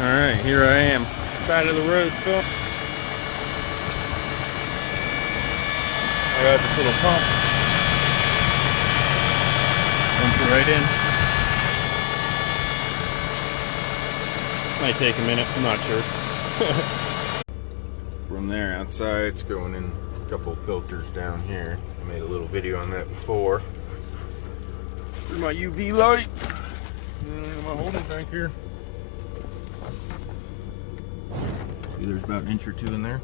Alright, here I am. Side of the road, Phil. I got this little pump. Pumps it right in. Might take a minute, I'm not sure. From there outside, it's going in a couple filters down here. I made a little video on that before. Here's my UV light. And my holding tank here. See, there's about an inch or two in there.